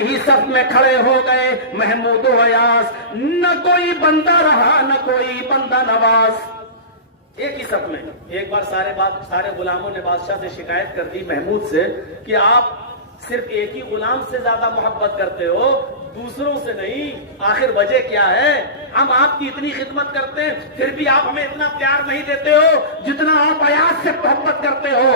ہی صف میں کھڑے ہو گئے محمود و ایاز، نہ کوئی بندہ رہا نہ کوئی بندہ نواز، ایک ہی صف میں۔ ایک بار سارے غلاموں نے بادشاہ سے شکایت کر دی محمود سے کہ آپ صرف ایک ہی غلام سے زیادہ محبت کرتے ہو، دوسروں سے نہیں، آخر وجہ کیا ہے؟ ہم آپ کی اتنی خدمت کرتے ہیں پھر بھی آپ ہمیں اتنا پیار نہیں دیتے ہو جتنا آپ ایاز سے محبت کرتے ہو۔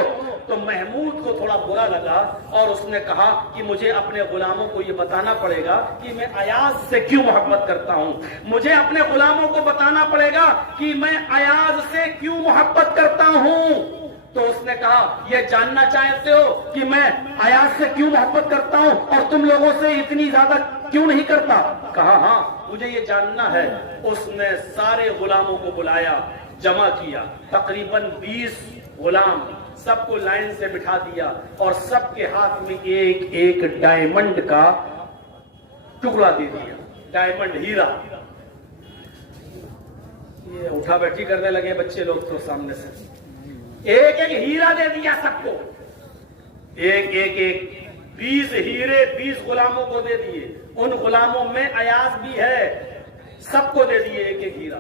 تو محمود کو تھوڑا برا لگا اور اس نے کہا کہ مجھے اپنے غلاموں کو یہ بتانا پڑے گا کہ میں ایاز سے کیوں محبت کرتا ہوں، مجھے اپنے غلاموں کو بتانا پڑے گا کہ میں ایاز سے کیوں محبت کرتا ہوں۔ تو اس نے کہا یہ جاننا چاہتے ہو کہ میں ایاز سے کیوں محبت کرتا ہوں اور تم لوگوں سے اتنی زیادہ کیوں نہیں کرتا؟ کہا ہاں مجھے یہ جاننا ہے۔ اس نے سارے غلاموں کو بلایا، جمع کیا، تقریباً 20 غلام، سب کو لائن سے بٹھا دیا اور سب کے ہاتھ میں ایک ایک ڈائمنڈ کا ٹکڑا دے دیا، ڈائمنڈ، ہیرا۔ یہ اٹھا بیٹھی کرنے لگے بچے لوگ تو سامنے سے، ایک ایک ہیرا دے دیا سب کو، ایک 20 ہیرے 20 غلاموں کو دے دیے۔ ان غلاموں میں ایاز بھی ہے، سب کو دے دیے ایک ایک ہیرا۔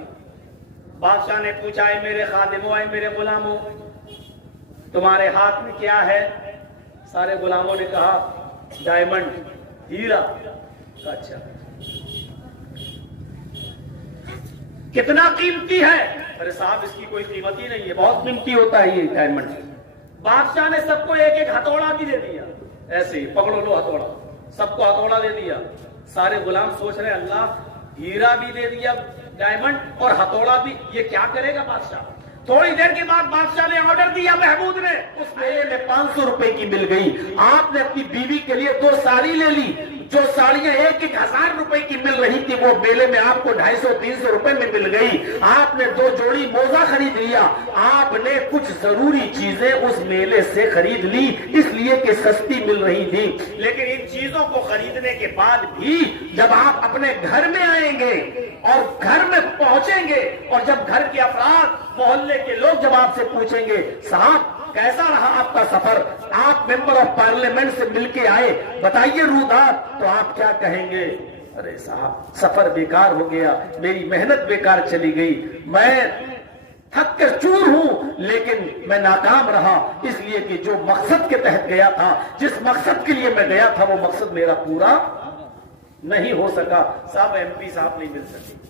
بادشاہ نے پوچھا اے میرے خادموں، اے میرے غلاموں، تمہارے ہاتھ میں کیا ہے؟ سارے غلاموں نے کہا ڈائمنڈ، ہیرا۔ اچھا کتنا قیمتی ہے؟ ارے صاحب اس کی کوئی قیمت ہی نہیں ہے، بہت قیمتی ہوتا ہے یہ ڈائمنڈ۔ بادشاہ نے سب کو ایک ایک ہتھوڑا بھی دے دیا، ایسے ہی پکڑو لو ہتھوڑا، سب کو ہتھوڑا دے دیا۔ سارے غلام سوچ رہے اللہ ہیرا بھی دے دیا، ڈائمنڈ اور ہتھوڑا بھی، یہ کیا کرے گا بادشاہ؟ تھوڑی دیر کے بعد بادشاہ نے آرڈر دیا محمود نے، اس میلے میں 500 روپے کی مل گئی۔ آپ نے اپنی بیوی کے لیے 2 ساڑی لے لی، جو ساڑیاں 1,000 روپے کی مل رہی تھی وہ میلے میں آپ کو 250-300 روپے میں مل گئی۔ آپ نے 2 جوڑی موزہ خرید لیا، آپ نے کچھ ضروری چیزیں اس میلے سے خرید لی اس لیے کہ سستی مل رہی تھی۔ لیکن ان چیزوں کو خریدنے کے بعد بھی جب آپ اپنے گھر میں آئیں گے اور گھر میں پہنچیں گے اور جب گھر کے افراد محلے کے لوگ جب آپ سے پوچھیں گے صاحب کیسا رہا آپ کا سفر، آپ ممبر آف پارلیمنٹ سے مل کے آئے، بتائیے رودات، تو آپ کیا کہیں گے؟ ارے صاحب سفر بیکار ہو گیا، میری محنت بیکار چلی گئی، میں تھک کر چور ہوں لیکن میں ناکام رہا اس لیے کہ جو مقصد کے تحت گیا تھا، جس مقصد کے لیے میں گیا تھا وہ مقصد میرا پورا نہیں ہو سکا۔ صاحب ایم پی صاحب نہیں مل سکے،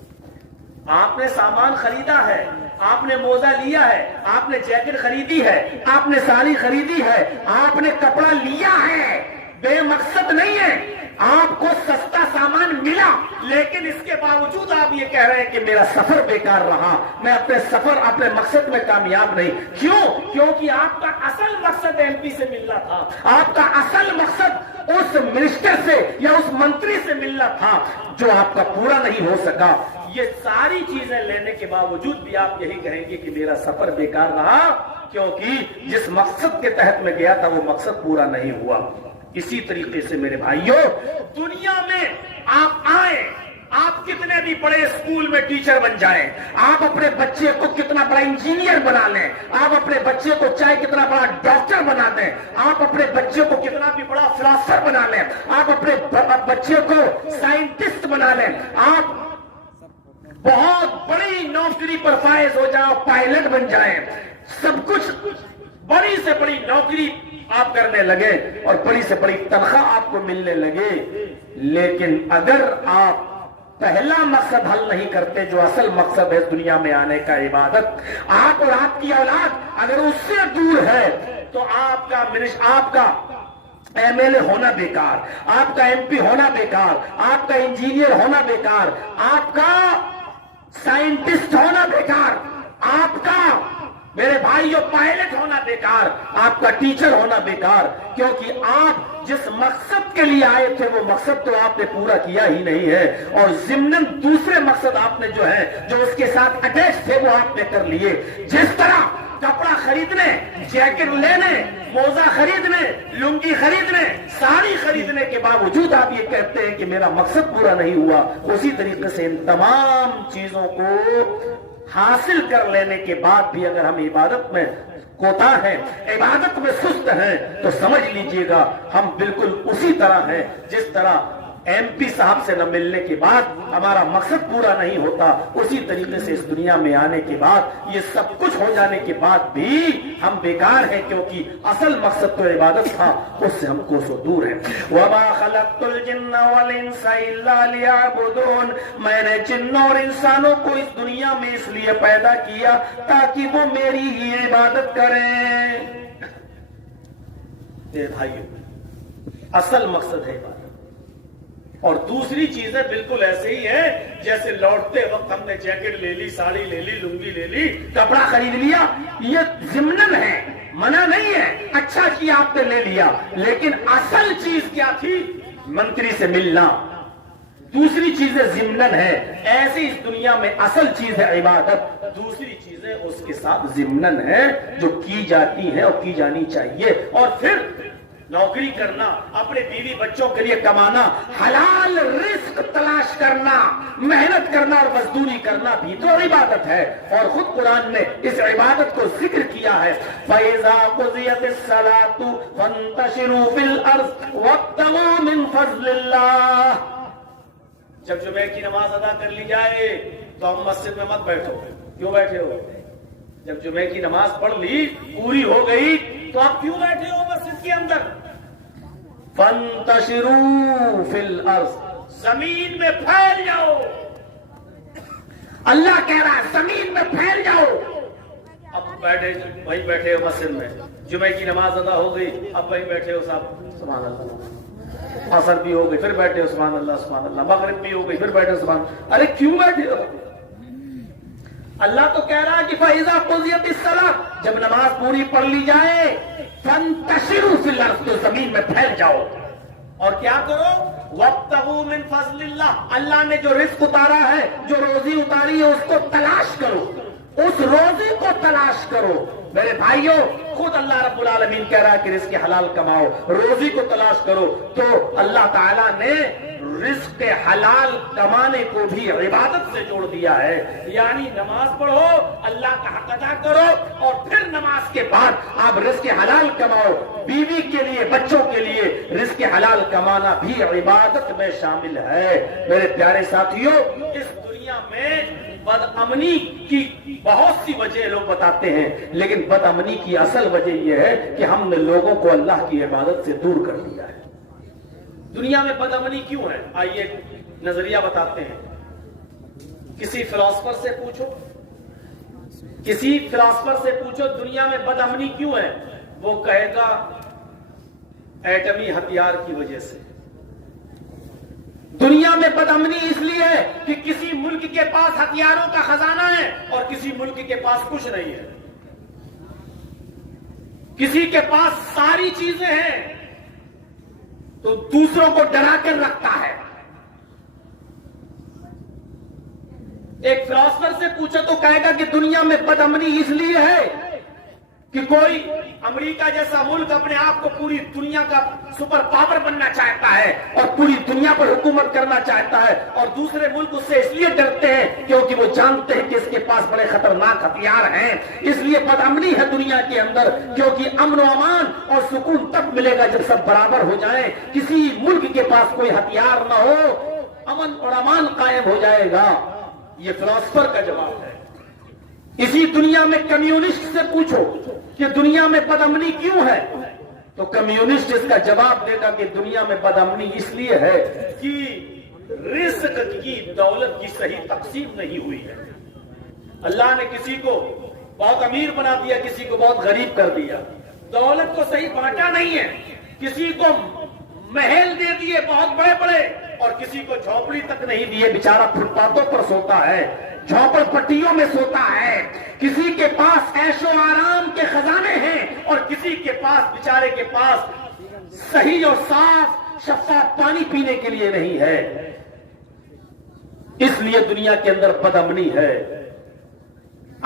آپ نے سامان خریدا ہے، آپ نے موزہ لیا ہے، آپ نے جیکٹ خریدی ہے، آپ نے ساڑی خریدی ہے، آپ نے کپڑا لیا ہے، بے مقصد نہیں ہے، آپ کو سستا سامان ملا، لیکن اس کے باوجود آپ یہ کہہ رہے ہیں کہ میرا سفر بیکار رہا، میں اپنے مقصد میں کامیاب نہیں۔ کیوں؟ کیونکہ آپ کا اصل مقصد ایم پی سے ملنا تھا، آپ کا اصل مقصد اس منسٹر سے یا اس منتری سے ملنا تھا جو آپ کا پورا نہیں ہو سکا۔ یہ ساری چیزیں لینے کے باوجود بھی آپ یہی کہیں گے کہ میرا سفر بیکار رہا کیونکہ جس مقصد کے تحت میں گیا تھا وہ مقصد پورا نہیں ہوا۔ اسی طریقے سے میرے بھائیوں، دنیا میں آپ آئیں، آپ کتنے بھی بڑے اسکول میں ٹیچر بن جائیں، آپ اپنے بچے کو کتنا بڑا انجینئر بنا لیں، آپ اپنے بچے کو چاہے کتنا بڑا ڈاکٹر بنا دیں، آپ اپنے بچے کو کتنا بھی بڑا فلاسفر بنا لیں، آپ اپنے بچے کو سائنٹسٹ بنا لیں، آپ بہت بڑی نوکری پر فائز ہو جائیں، پائلٹ بن جائیں، سب کچھ بڑی سے بڑی نوکری آپ کرنے لگے اور بڑی سے بڑی تنخواہ آپ کو ملنے لگے، لیکن اگر آپ پہلا مقصد حل نہیں کرتے جو اصل مقصد ہے دنیا میں آنے کا، عبادت، آپ اور آپ کی اولاد اگر اس سے دور ہے تو آپ کا ایم ایل اے ہونا بیکار، آپ کا ایم پی ہونا بیکار، آپ کا انجینئر ہونا بیکار، آپ کا سائنٹسٹ ہونا بیکار، آپ کا میرے بھائیوں پائلٹ ہونا بیکار، آپ کا ٹیچر ہونا بیکار، کیونکہ آپ جس مقصد کے لیے آئے تھے وہ مقصد تو آپ نے پورا کیا ہی نہیں ہے، اور ضمناً دوسرے مقصد آپ نے جو اس کے ساتھ اٹیچ تھے وہ آپ نے کر لیے۔ جس طرح کپڑا خریدنے، جیکٹ لینے، موزہ خریدنے، لنگی خریدنے، ساڑی خریدنے کے باوجود آپ یہ کہتے ہیں کہ میرا مقصد پورا نہیں ہوا، اسی طریقے سے ان تمام چیزوں کو حاصل کر لینے کے بعد بھی اگر ہم عبادت میں کوتا ہیں, عبادت میں سست ہیں, تو سمجھ لیجئے گا ہم بالکل اسی طرح ہیں جس طرح ایم پی صاحب سے نہ ملنے کے بعد ہمارا مقصد پورا نہیں ہوتا, اسی طریقے سے اس دنیا میں آنے کے بعد, یہ سب کچھ ہو جانے کے بعد بھی ہم بیکار ہیں, کیونکہ اصل مقصد تو عبادت تھا, اس سے ہم کوسوں دور ہیں. وَمَا خَلَقْتُ الْجِنَّ وَالْإِنسَ إِلَّا لِيَعْبُدُونَ, میں نے جنوں اور انسانوں کو اس دنیا میں اس لیے پیدا کیا تاکہ وہ میری ہی عبادت کریں. اے بھائیو, اصل مقصد ہے عبادت. اور دوسری چیزیں بالکل ایسے ہی ہیں جیسے لوٹتے وقت ہم نے جیکٹ لے لی, ساڑی لے لی, لنگی لے لی, کپڑا خرید لیا, یہ ضمناً ہے, منع نہیں ہے, اچھا کیا آپ نے لے لیا, لیکن اصل چیز کیا تھی؟ منتری سے ملنا. دوسری چیزیں ضمناً ہے. ایسی اس دنیا میں اصل چیز ہے عبادت, دوسری چیزیں اس کے ساتھ ضمناً ہے جو کی جاتی ہیں اور کی جانی چاہیے. اور پھر نوکری کرنا, اپنے بیوی بچوں کے لیے کمانا, حلال رزق تلاش کرنا, محنت کرنا اور مزدوری کرنا بھی تو عبادت ہے. اور خود قرآن نے اس عبادت کو ذکر کیا ہے, فَإِذَا قُضِيَتِ الصَّلَاةُ فَانتَشِرُوا فِي الْأَرْضِ وَابْتَغُوا مِنْ فَضْلِ اللَّهِ. جب جمعے کی نماز ادا کر لی جائے تو ہم مسجد میں مت بیٹھو. کیوں بیٹھے ہو؟ جب جمعے کی نماز پڑھ لی, پوری ہو گئی, تو آپ کیوں بیٹھے ہو مسجد کے اندر؟ فَانتَشِرُوا فِي الْأَرْضِ, زمین میں پھیل جاؤ. اللہ کہہ رہا ہے زمین میں پھیل جاؤ. اب بیٹھے وہیں بیٹھے ہو مسجد میں, جمعے کی نماز ادا ہو گئی, اب وہیں بیٹھے ہو صاحب سبحان اللہ, عصر بھی ہو گئی پھر بیٹھے ہو سبحان اللہ سبحان اللہ, مغرب بھی ہو گئی پھر بیٹھے ہو سبحان اللہ. ارے کیوں بیٹھے ہو؟ اللہ تو کہہ رہا ہے کہ فَإِذَا قُضِيَتِ الصَّلَاةُ, جب نماز پوری پڑھ لی جائے, فَانتَشِرُوا فِي الْأَرْضِ, تو زمین میں پھیل جاؤ. اور کیا کرو؟ وَابْتَغُوا مِنْ فَضْلِ اللَّهِ, اللہ نے جو رزق اتارا ہے, جو روزی اتاری ہے, اس کو تلاش کرو, اس روزی کو تلاش کرو. میرے بھائیوں, خود اللہ رب العالمین کہہ رہا ہے کہ رزق حلال کماؤ, روزی کو تلاش کرو. تو اللہ تعالیٰ نے رزق حلال کمانے کو بھی عبادت سے جوڑ دیا ہے. یعنی نماز پڑھو, اللہ کا حق ادا کرو, اور پھر نماز کے بعد آپ رزق حلال کماؤ. بیوی کے لیے, بچوں کے لیے رزق حلال کمانا بھی عبادت میں شامل ہے. میرے پیارے ساتھیوں, اس دنیا میں بد امنی کی بہت سی وجہ لوگ بتاتے ہیں, لیکن بد امنی کی اصل وجہ یہ ہے کہ ہم نے لوگوں کو اللہ کی عبادت سے دور کر دیا ہے. دنیا میں بد امنی کیوں ہے؟ آئیے نظریہ بتاتے ہیں. کسی فلاسفر سے پوچھو, کسی فلاسفر سے پوچھو دنیا میں بد امنی کیوں ہے, وہ کہے گا ایٹمی ہتھیار کی وجہ سے. دنیا میں بد امنی اس لیے ہے کہ کسی ملک کے پاس ہتھیاروں کا خزانہ ہے اور کسی ملک کے پاس کچھ نہیں ہے. کسی کے پاس ساری چیزیں ہیں تو دوسروں کو ڈرا کر رکھتا ہے. ایک فلاسفر سے پوچھا تو کہے گا کہ دنیا میں بد امنی اس لیے ہے کہ کوئی امریکہ جیسا ملک اپنے آپ کو پوری دنیا کا سپر پاور بننا چاہتا ہے اور پوری دنیا پر حکومت کرنا چاہتا ہے, اور دوسرے ملک اس سے اس لیے ڈرتے ہیں کیونکہ وہ جانتے ہیں کہ اس کے پاس بڑے خطرناک ہتھیار ہیں. اس لیے بد امنی ہے دنیا کے اندر, کیونکہ امن و امان اور سکون تب ملے گا جب سب برابر ہو جائیں. کسی ملک کے پاس کوئی ہتھیار نہ ہو, امن اور امان قائم ہو جائے گا. یہ فلاسفر کا جواب ہے. اسی دنیا میں کمیونسٹ سے پوچھو کہ دنیا میں بد امنی کیوں ہے, تو کمیونسٹ اس کا جواب دے گا کہ دنیا میں بد امنی اس لیے ہے کہ رزق کی, دولت کی صحیح تقسیم نہیں ہوئی ہے. اللہ نے کسی کو بہت امیر بنا دیا, کسی کو بہت غریب کر دیا. دولت کو صحیح بانٹا نہیں ہے. کسی کو محل دے دیے بہت بڑے بڑے اور کسی کو جھونپڑی تک نہیں دیے, بیچارہ فٹ پاتھوں پر سوتا ہے, جھونپڑ پٹیوں میں سوتا ہے. کسی کے پاس عیش و آرام کے خزانے ہیں اور کسی کے پاس, بیچارے کے پاس صحیح اور صاف شفاف پانی پینے کے لیے نہیں ہے. اس لیے دنیا کے اندر بد امنی ہے.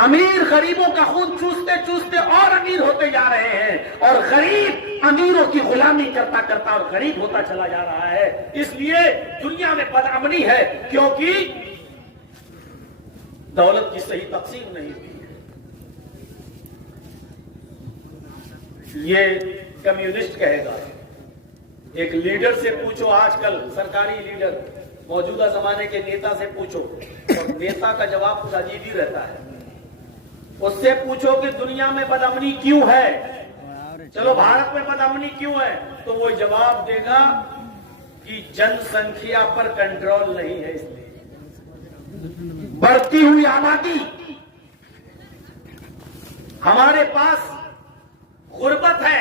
امیر غریبوں کا خون چوستے چوستے اور امیر ہوتے جا رہے ہیں, اور غریب امیروں کی غلامی کرتا کرتا اور غریب ہوتا چلا جا رہا ہے. اس لیے دنیا میں بد امنی ہے کیونکہ دولت کی صحیح تقسیم نہیں ہوئی ہے. یہ کمیونسٹ کہے گا. ایک لیڈر سے پوچھو, آج کل سرکاری لیڈر, موجودہ زمانے کے نیتا سے پوچھو, اور نیتا کا جواب خود عجیب ہی رہتا ہے. اس سے پوچھو کہ دنیا میں بدامنی کیوں ہے, چلو بھارت میں بدامنی کیوں ہے, تو وہ جواب دے گا کہ جن سنکھیا پر کنٹرول نہیں ہے, اس لیے بڑھتی ہوئی آبادی, ہمارے پاس غربت ہے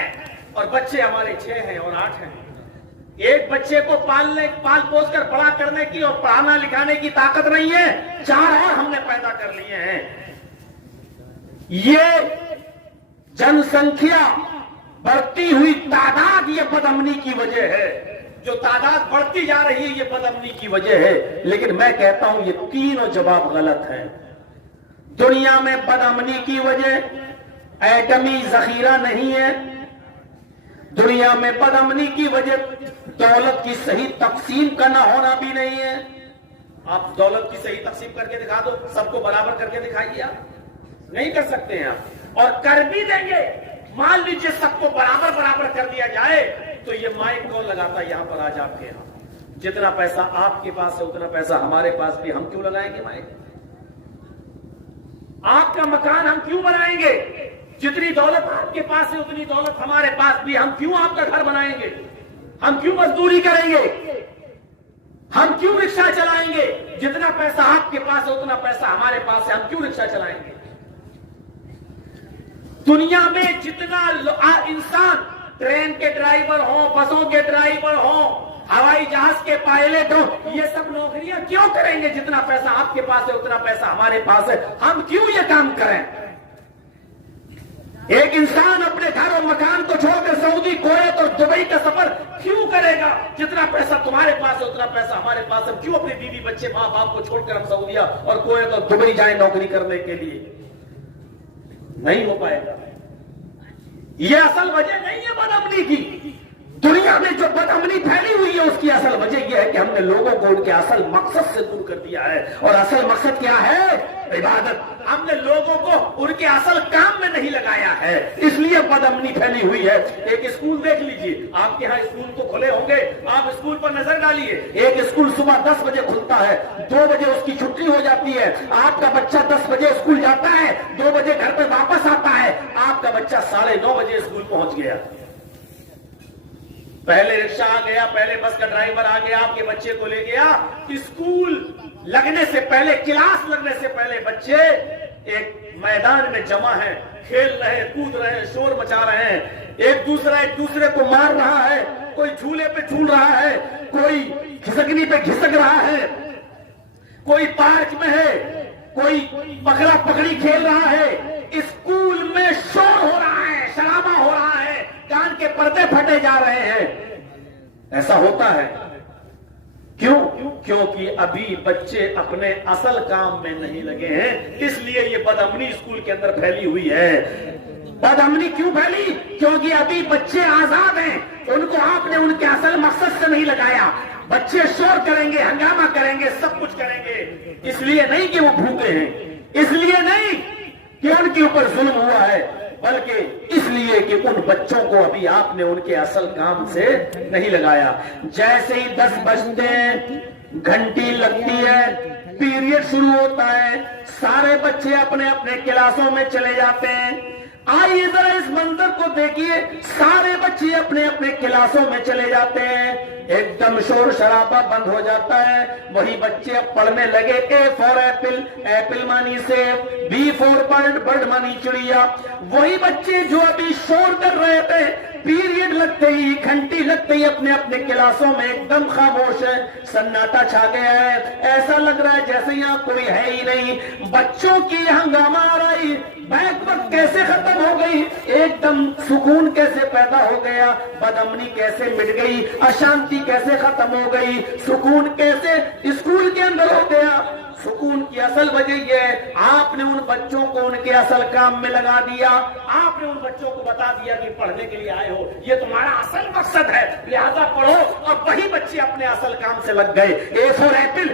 اور بچے ہمارے 6 ہیں اور 8 ہیں. ایک بچے کو پال پوس کر بڑا کرنے کی اور پڑھانا لکھانے کی طاقت نہیں ہے, 4 اور ہم نے پیدا کر لیے ہیں. یہ جن سنکھیا بڑھتی ہوئی تعداد یہ بدامنی کی وجہ ہے. جو تعداد بڑھتی جا رہی ہے یہ بدامنی کی وجہ ہے. لیکن میں کہتا ہوں یہ تینوں جواب غلط ہیں. دنیا میں بدامنی کی وجہ ایٹمی ذخیرہ نہیں ہے. دنیا میں بدامنی کی وجہ دولت کی صحیح تقسیم کا نہ ہونا بھی نہیں ہے. آپ دولت کی صحیح تقسیم کر کے دکھا دو, سب کو برابر کر کے دکھائیے. آپ نہیں کر سکتے ہیں آپ, اور کر بھی دیں گے. مان لیجیے سب کو برابر کر دیا جائے تو یہ مائک کون لگاتا ہے یہاں پر آج آپ کے یہاں؟ جتنا پیسہ آپ کے پاس ہے اتنا پیسہ ہمارے پاس بھی, ہم کیوں لگائیں گے مائک؟ آپ کا مکان ہم کیوں بنائیں گے؟ جتنی دولت آپ کے پاس ہے اتنی دولت ہمارے پاس بھی, ہم کیوں آپ کا گھر بنائیں گے؟ ہم کیوں مزدوری کریں گے؟ ہم کیوں رکشہ چلائیں گے؟ جتنا پیسہ آپ کے پاس ہے اتنا پیسہ ہمارے پاس ہے, ہم کیوں رکشہ چلائیں گے؟ دنیا میں جتنا انسان ٹرین کے ڈرائیور ہوں, بسوں کے ڈرائیور ہوں, ہوائی جہاز کے پائلٹ ہوں, یہ سب نوکریاں کیوں کریں گے؟ جتنا پیسہ آپ کے پاس ہے اتنا پیسہ ہمارے پاس ہے, ہم کیوں یہ کام کریں؟ ایک انسان اپنے گھر اور مکان کو چھوڑ کر سعودی, کویت اور دبئی کا سفر کیوں کرے گا؟ جتنا پیسہ تمہارے پاس ہے اتنا پیسہ ہمارے پاس ہے, کیوں اپنے بیوی بچے ماں باپ کو چھوڑ کر ہم سعودیہ اور کویت اور دبئی جائیں نوکری کرنے کے لیے؟ نہیں ہو پائے گا. یہ اصل وجہ نہیں ہے بدامنی کی. دنیا میں جو بدامنی پھیلی ہوئی ہے اس کی اصل وجہ یہ ہے کہ ہم نے لوگوں کو ان کے اصل مقصد سے دور کر دیا ہے. اور اصل مقصد کیا ہے؟ عبادت. ہم نے لوگوں کو ان کے اصل کام میں نہیں لگایا ہے, اس لیے بدامنی پھیلی ہوئی ہے. ایک اسکول دیکھ لیجئے, آپ کے ہاں اسکول تو کھلے ہوں گے, آپ اسکول پر نظر ڈالیے. ایک اسکول صبح 10 بجے کھلتا ہے, 2 بجے اس کی چھٹی ہو جاتی ہے. آپ کا بچہ 10 بجے اسکول جاتا ہے, 2 بجے گھر پہ واپس آتا ہے. آپ کا بچہ 9:30 بجے اسکول پہنچ گیا. پہلے رکشہ آ گیا, پہلے بس کا ڈرائیور آ گیا, آپ کے بچے کو لے گیا. اسکول لگنے سے پہلے, کلاس لگنے سے پہلے بچے ایک میدان میں جمع ہیں, کھیل رہے ہیں, کود رہے ہیں, شور مچا رہے ہیں. ایک دوسرے کو مار رہا ہے, کوئی جھولے پہ جھول رہا ہے, کوئی کھسکنی پہ کھسک رہا ہے, کوئی پارک میں ہے, کوئی پکڑا پکڑی کھیل رہا ہے. اسکول میں شور ہو رہا ہے, شرابہ ہو رہا ہے, کان کے پردے پھٹے جا رہے ہیں. ایسا ہوتا ہے کیوں؟ کیونکہ ابھی بچے اپنے اصل کام میں نہیں لگے ہیں, اس لیے یہ بدامنی اسکول کے اندر پھیلی ہوئی ہے. بدامنی کیوں پھیلی؟ کیونکہ ابھی بچے آزاد ہیں, ان کو آپ نے ان کے اصل مقصد سے نہیں لگایا. بچے شور کریں گے, ہنگامہ کریں گے, سب کچھ کریں گے. اس لیے نہیں کہ وہ بھوکے ہیں, اس لیے نہیں کہ ان کے اوپر ظلم ہوا ہے, بلکہ اس لیے کہ ان بچوں کو ابھی آپ نے ان کے اصل کام سے نہیں لگایا. جیسے ہی 10 بجتے ہیں, گھنٹی لگتی ہے, پیریڈ شروع ہوتا ہے, سارے بچے اپنے اپنے کلاسوں میں چلے جاتے ہیں. آئیے ذرا اس منظر کو دیکھیے, سارے بچے اپنے اپنے کلاسوں میں چلے جاتے ہیں, ایک دم شور شرابہ بند ہو جاتا ہے. وہی بچے اب پڑھنے لگے, اے فور ایپل, ایپل مانی سیب, بی فور برڈ, برڈ مانی چڑیا. وہی بچے جو ابھی شور کر رہے تھے, پیریڈ لگتے ہی, گھنٹی لگتے ہی اپنے اپنے کلاسوں میں ایک دم خاموش ہے, سناٹا چھا گیا ہے. ایسا لگ رہا ہے جیسے یہاں کوئی ہے ہی نہیں. بچوں کی ہنگامہ آ رہی, بیک وقت کیسے ختم ہو گئی, ایک دم سکون کیسے پیدا ہو گیا, بدامنی کیسے مٹ گئی, اشانتی کیسے ختم ہو گئی, سکون کیسے اسکول کے اندر ہو گیا. سکون کی اصل وجہ یہ ہے, آپ نے ان بچوں کو ان کے اصل کام میں لگا دیا. آپ نے ان بچوں کو بتا دیا کہ پڑھنے کے لیے آئے ہو, یہ تمہارا اصل مقصد ہے, لہذا پڑھو. اور وہی بچے اپنے اصل کام سے لگ گئے. اے فور ایپل,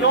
9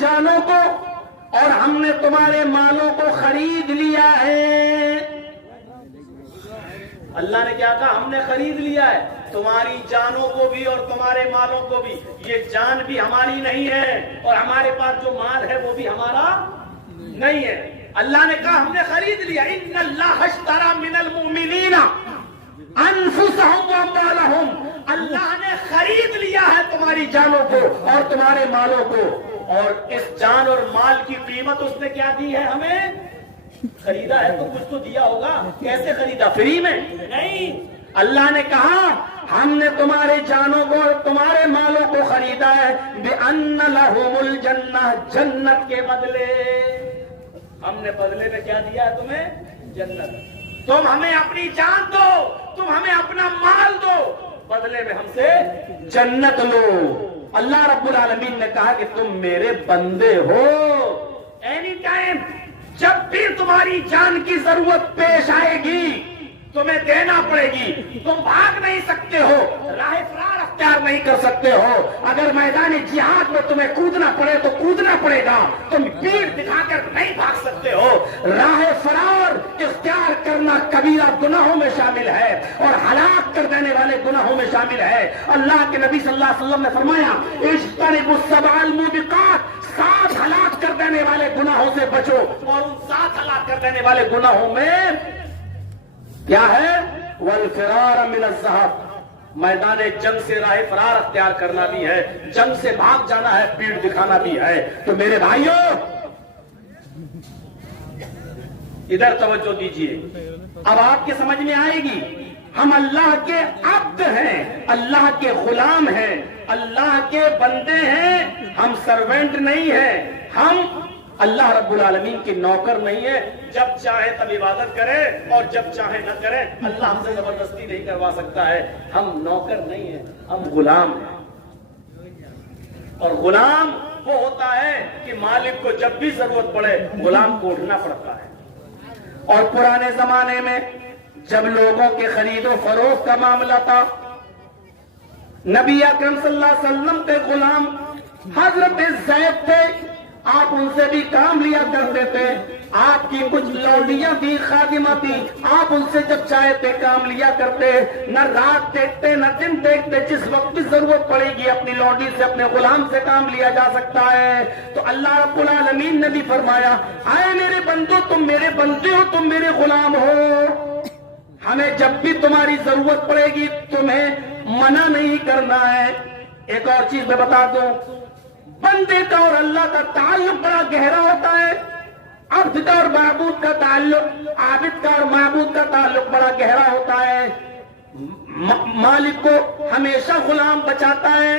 جانوں کو اور ہم نے تمہارے مالوں کو خرید لیا ہے. اللہ نے کیا کہا؟ ہم نے خرید لیا ہے تمہاری جانوں کو بھی اور تمہارے مالوں کو بھی. یہ جان بھی ہماری نہیں ہے اور ہمارے پاس جو مال ہے وہ بھی ہمارا نہیں ہے. اللہ نے کہا ہم نے خرید لیا. ان اللہ اشتری من المؤمنین انفسهم واموالهم. اللہ نے خرید لیا ہے تمہاری جانوں کو اور تمہارے مالوں کو. اور اس جان اور مال کی قیمت اس نے کیا دی ہے؟ ہمیں خریدا ہے تو کچھ تو دیا ہوگا. کیسے خریدا؟ فری میں نہیں. اللہ نے کہا ہم نے تمہارے جانوں کو اور تمہارے مالوں کو خریدا ہے بِأَنَّ لَهُمُ الْجَنَّةَ. جنت کے بدلے. ہم نے بدلے میں کیا دیا ہے تمہیں؟ جنت. تم ہمیں اپنی جان دو, تم ہمیں اپنا مال دو, بدلے میں ہم سے جنت لو. اللہ رب العالمین نے کہا کہ تم میرے بندے ہو. اینی ٹائم جب بھی تمہاری جان کی ضرورت پیش آئے گی تمہیں دینا پڑے گی. تم بھاگ نہیں سکتے ہو, راہ فرار اختیار نہیں کر سکتے ہو. اگر میدان جہاد میں تمہیں کودنا پڑے تو کودنا پڑے گا. تم پیٹھ دکھا کر نہیں بھاگ سکتے ہو. راہ فرار اختیار کرنا کبیرہ گناہوں میں شامل ہے اور ہلاک کر دینے والے گناہوں میں شامل ہے. اللہ کے نبی صلی اللہ علیہ وسلم نے فرمایا اجتنبوا السبع الموبقات. 7 ہلاک کر دینے والے گناہوں سے بچو. اور ان 7 ہلاک کر دینے والے گناہوں میں کیا ہے؟ والفرار من الذهب. میدان جنگ سے راہ فرار اختیار کرنا بھی ہے, جنگ سے بھاگ جانا ہے, پیٹھ دکھانا بھی ہے. تو میرے بھائیوں ادھر توجہ دیجئے. اب آپ کے سمجھ میں آئے گی ہم اللہ کے عبد ہیں, اللہ کے غلام ہیں, اللہ کے بندے ہیں. ہم سروینٹ نہیں ہیں, ہم اللہ رب العالمین کی نوکر نہیں ہے. جب چاہے تب عبادت کرے اور جب چاہے نہ کرے. اللہ ہم سے زبردستی نہیں کروا سکتا ہے. ہم نوکر نہیں ہیں, ہم غلام ہیں. اور غلام وہ ہوتا ہے کہ مالک کو جب بھی ضرورت پڑے غلام کو اٹھنا پڑتا ہے. اور پرانے زمانے میں جب لوگوں کے خرید و فروخت کا معاملہ تھا, نبی اکرم صلی اللہ علیہ وسلم کے غلام حضرت زید تھے. آپ ان سے بھی کام لیا کرتے تھے. آپ کی کچھ لونڈیاں بھی خادمہ تھی, آپ ان سے جب چاہتے کام لیا کرتے. نہ رات دیکھتے نہ دن دیکھتے, جس وقت بھی ضرورت پڑے گی اپنی لونڈی سے اپنے غلام سے کام لیا جا سکتا ہے. تو اللہ رب العالمین نے بھی فرمایا آئے میرے بندو, تم میرے بندے ہو, تم میرے غلام ہو. ہمیں جب بھی تمہاری ضرورت پڑے گی تمہیں منع نہیں کرنا ہے. ایک اور چیز میں بتا دوں, بندے کا اور اللہ کا تعلق بڑا گہرا ہوتا ہے. عبد کا اور معبود کا تعلق, عابد کا اور معبود کا تعلق بڑا گہرا ہوتا ہے. مالک کو ہمیشہ غلام بچاتا ہے.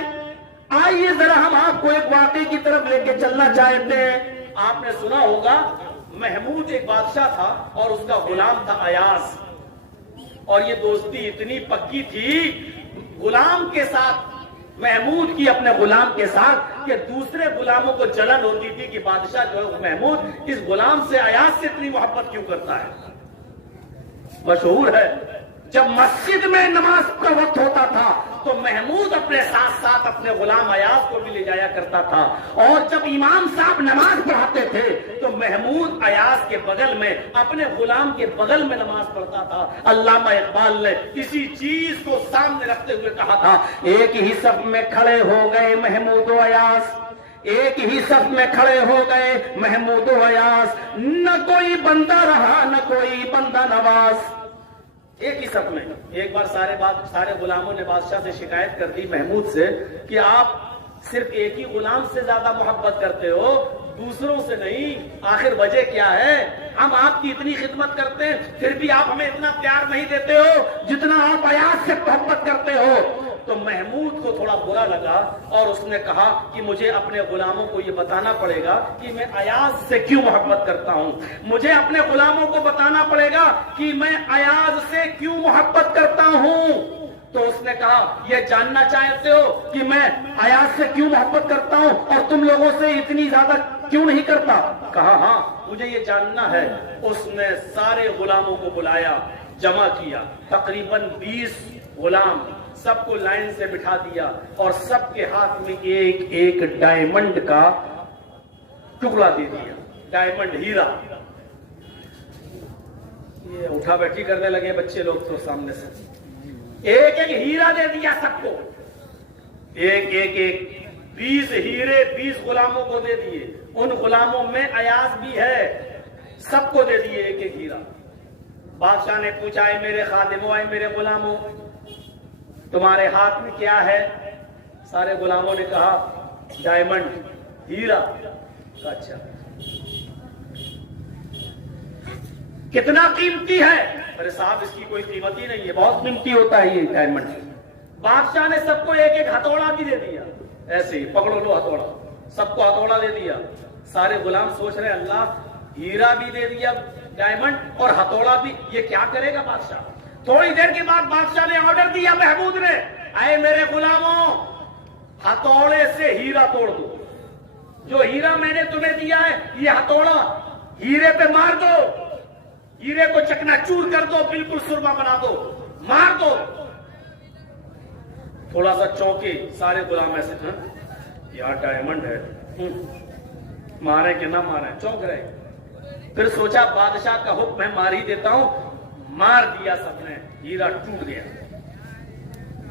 آئیے ذرا ہم آپ کو ایک واقعے کی طرف لے کے چلنا چاہتے ہیں. آپ نے سنا ہوگا محمود ایک بادشاہ تھا اور اس کا غلام تھا ایاز. اور یہ دوستی اتنی پکی تھی غلام کے ساتھ, محمود کی اپنے غلام کے ساتھ, کہ دوسرے غلاموں کو جلن ہوتی تھی کہ بادشاہ جو ہے محمود اس غلام سے ایاز سے اتنی محبت کیوں کرتا ہے. مشہور ہے جب مسجد میں نماز کا وقت ہوتا تھا تو محمود اپنے ساتھ ساتھ اپنے غلام ایاز کو بھی لے جایا کرتا تھا. اور جب امام صاحب نماز پڑھاتے تھے تو محمود ایاز کے بغل میں اپنے غلام کے بغل میں نماز پڑھتا تھا. علامہ اقبال نے اسی چیز کو سامنے رکھتے ہوئے کہا تھا ایک ہی صف میں کھڑے ہو گئے محمود و ایاز, ایک ہی صف میں کھڑے ہو گئے محمود و ایاز, نہ کوئی بندہ رہا نہ کوئی بندہ نواز. ایک ہی صف میں. ایک بار سارے غلاموں نے بادشاہ سے شکایت کر دی محمود سے کہ آپ صرف ایک ہی غلام سے زیادہ محبت کرتے ہو, دوسروں سے نہیں. آخر وجہ کیا ہے؟ ہم آپ کی اتنی خدمت کرتے ہیں پھر بھی آپ ہمیں اتنا پیار نہیں دیتے ہو جتنا آپ ایاز سے محبت کرتے ہو. تو محمود کو تھوڑا برا لگا اور اس نے کہا کہ مجھے اپنے غلاموں کو یہ بتانا پڑے گا کہ میں ایاز سے کیوں محبت کرتا ہوں. مجھے اپنے غلاموں کو بتانا پڑے گا کہ میں ایاز سے کیوں محبت کرتا ہوں. تو اس نے کہا یہ جاننا چاہتے ہو کہ میں ایاز سے کیوں محبت کرتا ہوں اور تم لوگوں سے اتنی زیادہ کیوں نہیں کرتا؟ کہا ہاں مجھے یہ جاننا ہے. اس نے سارے غلاموں کو بلایا, جمع کیا, تقریباً 20 غلام سب کو لائن سے بٹھا دیا اور سب کے ہاتھ میں ایک ایک ڈائمنڈ کا ٹکڑا دے دیا، ڈائمنڈ ہیرا۔ یہ اٹھا بیٹھی کرنے لگے بچے لوگ تو سامنے سے، ایک ایک ہیرا دے دیا سب کو، ایک ایک ایک 20 ہیرے 20 غلاموں کو دے دیے، ان غلاموں میں ایاز بھی ہے، سب کو دے دیے ایک ایک ہیرا۔ بادشاہ نے پوچھا، اے میرے خادموں، اے میرے غلاموں، تمہارے ہاتھ میں کیا ہے؟ سارے غلاموں نے کہا ڈائمنڈ، ہیرا۔ اچھا، کتنا قیمتی ہے؟ ارے صاحب اس کی کوئی قیمت ہی نہیں ہے، بہت قیمتی ہوتا ہے یہ ڈائمنڈ۔ بادشاہ نے سب کو ایک ایک ہتھوڑا بھی دے دیا، ایسے ہی پکڑو لو ہتھوڑا، سب کو ہتھوڑا دے دیا۔ سارے غلام سوچ رہے اللہ ہیرا بھی دے دیا ڈائمنڈ اور ہتھوڑا بھی، یہ کیا کرے گا بادشاہ؟ تھوڑی دیر کے بعد بادشاہ نے آرڈر دیا محمود نے، اے میرے غلاموں، ہتھوڑے سے ہیرا توڑ دو، جو ہیرا میں نے تمہیں دیا ہے یہ ہتھوڑا ہیرے پہ مار دو، ہیرے کو چکنا چور کر دو، بالکل سرما بنا دو، مار دو۔ تھوڑا سا چونکے سارے غلام ایسے تھے، یار ڈائمنڈ ہے، مارے کہ نہ مارے، چونک رہے۔ پھر سوچا بادشاہ کا حکم ہے مار ہی دیتا ہوں، مار دیا سب نے، ہیرا ٹوٹ گیا۔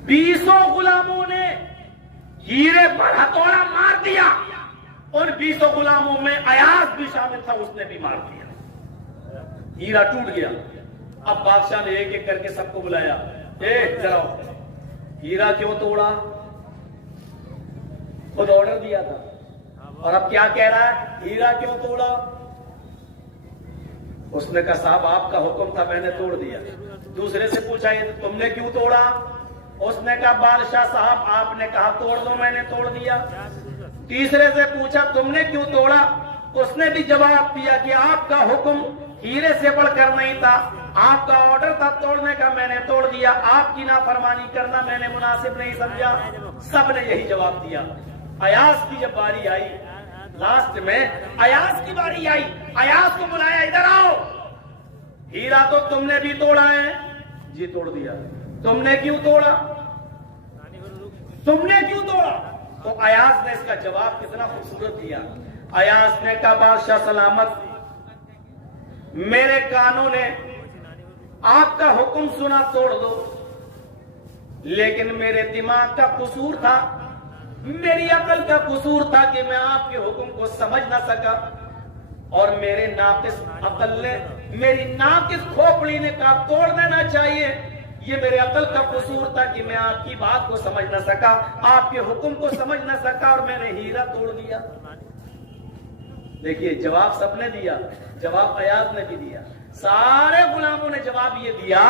20 غلاموں نے ہیرے پر ہتھوڑا مار دیا، اور 20 غلاموں میں ایاز بھی شامل تھا، اس نے بھی مار دیا، ہیرا ٹوٹ گیا۔ اب بادشاہ نے ایک ایک کر کے سب کو بلایا، ذرا ہیرا کیوں توڑا؟ خود آرڈر دیا تھا اور اب کیا کہہ رہا ہے؟ ہیرا کیوں توڑا؟ اس نے کہا صاحب آپ کا حکم تھا میں نے توڑ دیا۔ دوسرے سے پوچھا یہ تم نے کیوں توڑا؟ اس نے کہا بادشاہ صاحب آپ نے کہا توڑ دو میں نے توڑ دیا۔ تیسرے سے پوچھا تم نے کیوں توڑا؟ اس نے بھی جواب دیا کہ آپ کا حکم ہیرے سے بڑھ کر نہیں تھا، آپ کا آرڈر تھا توڑنے کا، میں نے توڑ دیا، آپ کی نافرمانی کرنا میں نے مناسب نہیں سمجھا۔ سب نے یہی جواب دیا۔ ایاز کی جب باری آئی، لاسٹ میں ایاز کی باری آئی، ایاز کو بلایا ادھر آؤ، ہیرا تو تم نے بھی توڑا ہے؟ جی توڑ دیا۔ تم نے کیوں توڑا؟ تم نے کیوں توڑا؟ تو ایاز نے اس کا جواب کتنا خوبصورت دیا۔ ایاز نے کہا بادشاہ سلامت، میرے کانوں نے آپ کا حکم سنا توڑ دو، لیکن میرے دماغ کا قصور تھا، میری عقل کا قصور تھا کہ میں آپ کے حکم کو سمجھ نہ سکا، اور میرے ناقص عقل نے، میری ناقص کھوپڑی نے کہا توڑ دینا چاہیے، یہ میرے عقل کا قصور تھا کہ میں آپ کی بات کو سمجھ نہ سکا، آپ کے حکم کو سمجھ نہ سکا، اور میں نے ہیرا توڑ دیا۔ دیکھیے جواب سب نے دیا، جواب ایاز نے بھی دیا، سارے غلاموں نے جواب یہ دیا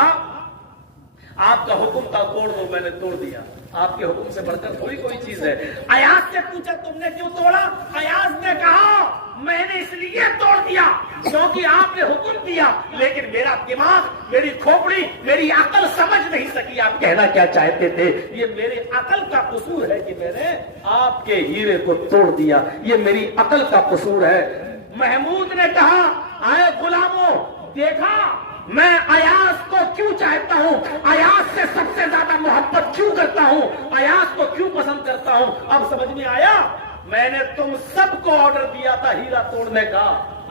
آپ کا حکم تھا توڑ دو میں نے توڑ دیا، آپ کے حکم سے بڑھ کر تھوڑی کوئی چیز ہے۔ ایاز سے پوچھا تم نے کیوں توڑا؟ ایاز نے کہا میں نے اس لیے توڑ دیا کیونکہ آپ نے حکم دیا، لیکن میرا دماغ، میری کھوپڑی، میری عقل سمجھ نہیں سکی آپ کہنا کیا چاہتے تھے، یہ میری عقل کا قصور ہے کہ میں نے آپ کے ہیرے کو توڑ دیا، یہ میری عقل کا قصور ہے۔ محمود نے کہا اے غلاموں دیکھا میں ایاز کو کیوں چاہتا ہوں، ایاز سے سب سے زیادہ محبت کیوں کرتا ہوں، ایاز کو کیوں پسند کرتا ہوں، اب سمجھ میں آیا؟ میں نے تم سب کو آرڈر دیا تھا ہیرا توڑنے کا،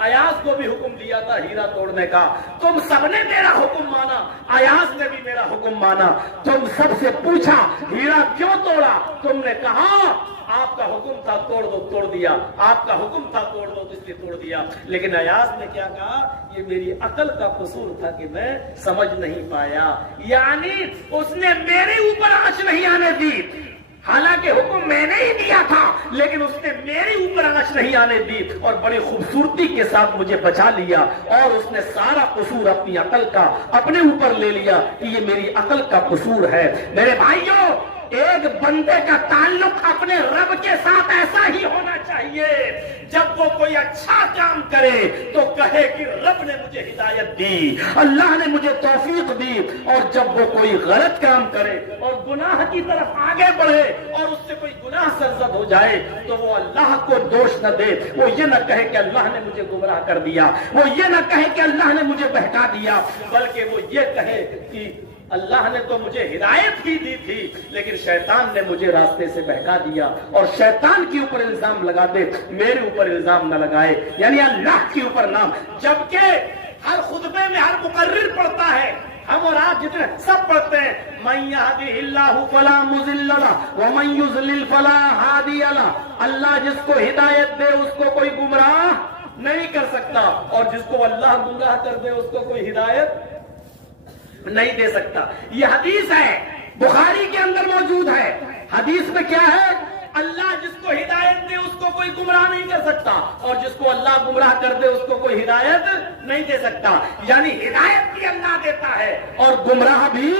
ایاز کو بھی حکم دیا تھا ہیرا توڑنے کا، تم سب نے میرا حکم مانا، ایاز نے بھی میرا حکم مانا، تم سب سے پوچھا ہیرا کیوں توڑا، تم نے کہا آپ کا حکم تھا توڑ دو توڑ دیا، آپ کا حکم تھا توڑ دو اس لیے توڑ دیا، لیکن ایاز نے کیا کہا یہ میری عقل کا قصور تھا کہ میں سمجھ نہیں پایا، یعنی اس نے میرے اوپر آنچ نہیں آنے دی، حالانکہ حکم میں نے ہی دیا تھا لیکن اس نے میرے اوپر آنچ نہیں آنے دی، اور بڑی خوبصورتی کے ساتھ مجھے بچا لیا، اور اس نے سارا قصور اپنی عقل کا اپنے اوپر لے لیا کہ یہ میری عقل کا قصور ہے۔ میرے بھائیوں ایک بندے کا تعلق اپنے رب کے ساتھ ایسا ہی ہونا چاہیے، جب وہ کوئی اچھا کام کرے تو کہے کہ رب نے مجھے ہدایت دی، اللہ نے مجھے توفیق دی، اور جب وہ کوئی غلط کام کرے اور گناہ کی طرف آگے بڑھے اور اس سے کوئی گناہ سرزد ہو جائے تو وہ اللہ کو دوش نہ دے، وہ یہ نہ کہے کہ اللہ نے مجھے گمراہ کر دیا، وہ یہ نہ کہے کہ اللہ نے مجھے بہکا دیا، بلکہ وہ یہ کہے کہ اللہ نے تو مجھے ہدایت ہی دی تھی، لیکن شیطان نے مجھے راستے سے بہکا دیا، اور شیطان کے اوپر الزام لگا دے، میرے اوپر الزام نہ لگائے، یعنی اللہ کے اوپر نام۔ جبکہ ہر خطبے میں ہر مقرر پڑھتا ہے، ہم اور آپ جتنے سب پڑھتے ہیں، من یہدہ اللہ فلا مضل لہ ومن یضلل فلا ہادی لہ، اللہ جس کو ہدایت دے اس کو کوئی گمراہ نہیں کر سکتا، اور جس کو اللہ گمراہ کر دے اس کو کوئی ہدایت نہیں دے سکتا۔ یہ حدیث ہے، بخاری کے اندر موجود ہے۔ حدیث میں کیا ہے؟ اللہ جس کو ہدایت دے اس کو کوئی گمراہ نہیں کر سکتا، اور جس کو اللہ گمراہ کر دے اس کو کوئی ہدایت نہیں دے سکتا، یعنی ہدایت بھی اللہ دیتا ہے اور گمراہ بھی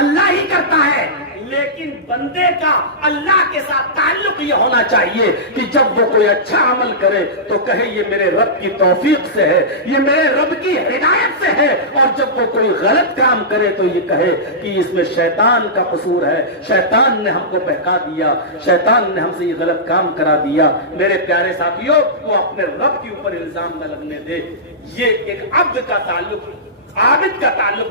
اللہ ہی کرتا ہے۔ لیکن بندے کا اللہ کے ساتھ تعلق یہ ہونا چاہیے کہ جب وہ کوئی اچھا عمل کرے تو کہے یہ میرے رب کی توفیق سے ہے، یہ میرے رب کی ہدایت سے ہے، اور جب وہ کوئی غلط کام کرے تو یہ کہے کہ اس میں شیطان کا قصور ہے، شیطان نے ہم کو بہکا دیا، شیطان نے ہم سے یہ غلط کام کرا دیا۔ میرے پیارے ساتھیوں، وہ اپنے رب کے اوپر الزام نہ لگنے دے۔ یہ ایک عبد کا تعلق، عابد کا تعلق